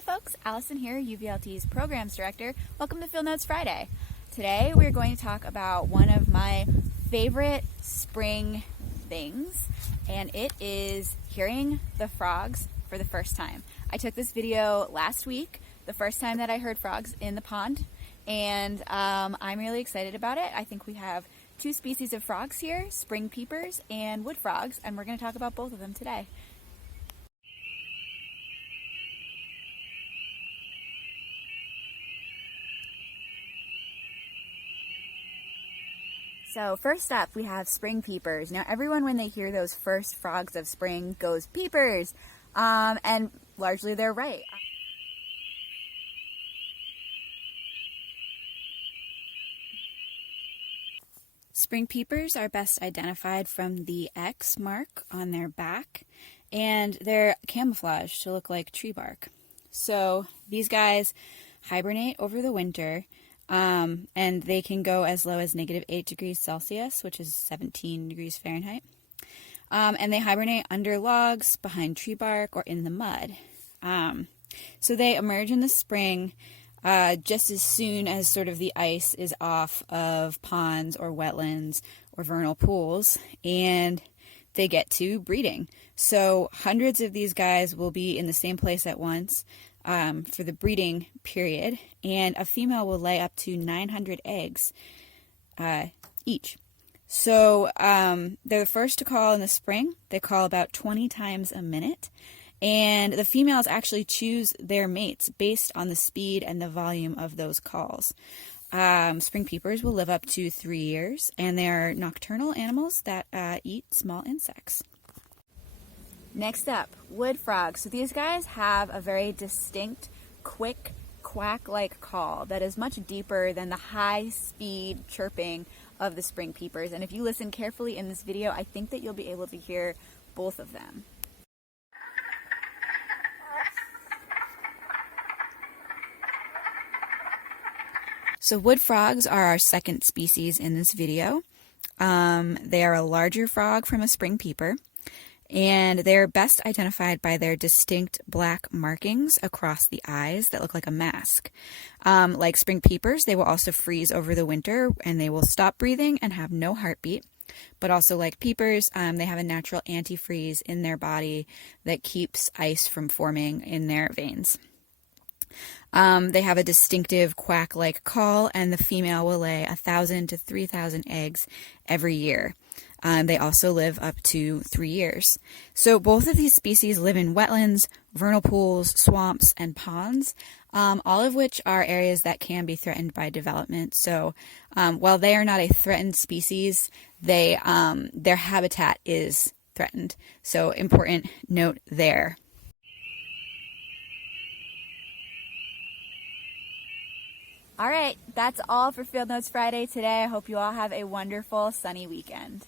Hi folks, Alison here, UVLT's Programs Director. Welcome to Field Notes Friday. Today we're going to talk about one of my favorite spring things, and it is hearing the frogs for the first time. I took this video last week, the first time that I heard frogs in the pond, and I'm really excited about it. I think we have two species of frogs here, spring peepers and wood frogs, and we're going to talk about both of them today. So first up, we have spring peepers. Now everyone, when they hear those first frogs of spring, goes peepers, and largely they're right. Spring peepers are best identified from the X mark on their back, and they're camouflaged to look like tree bark. So these guys hibernate over the winter. And they can go as low as -8 degrees Celsius, which is 17 degrees Fahrenheit. And they hibernate under logs, behind tree bark, or in the mud. So they emerge in the spring just as soon as sort of the ice is off of ponds or wetlands or vernal pools, and they get to breeding. So hundreds of these guys will be in the same place at once for the breeding period, and a female will lay up to 900 eggs each. So they're the first to call in the spring. They call about 20 times a minute, and the females actually choose their mates based on the speed and the volume of those calls. Spring peepers will live up to 3 years, and they are nocturnal animals that eat small insects. Next up, wood frogs. So these guys have a very distinct, quick, quack-like call that is much deeper than the high-speed chirping of the spring peepers. And if you listen carefully in this video, I think that you'll be able to hear both of them. So wood frogs are our second species in this video. They are a larger frog from a spring peeper, and they're best identified by their distinct black markings across the eyes that look like a mask. Like spring peepers, they will also freeze over the winter, and they will stop breathing and have no heartbeat. But also like peepers, they have a natural antifreeze in their body that keeps ice from forming in their veins. They have a distinctive quack-like call, and the female will lay 1,000 to 3,000 eggs every year. They also live up to 3 years. So both of these species live in wetlands, vernal pools, swamps, and ponds, all of which are areas that can be threatened by development. So while they are not a threatened species, their habitat is threatened. So important note there. All right, that's all for Field Notes Friday today. I hope you all have a wonderful sunny weekend.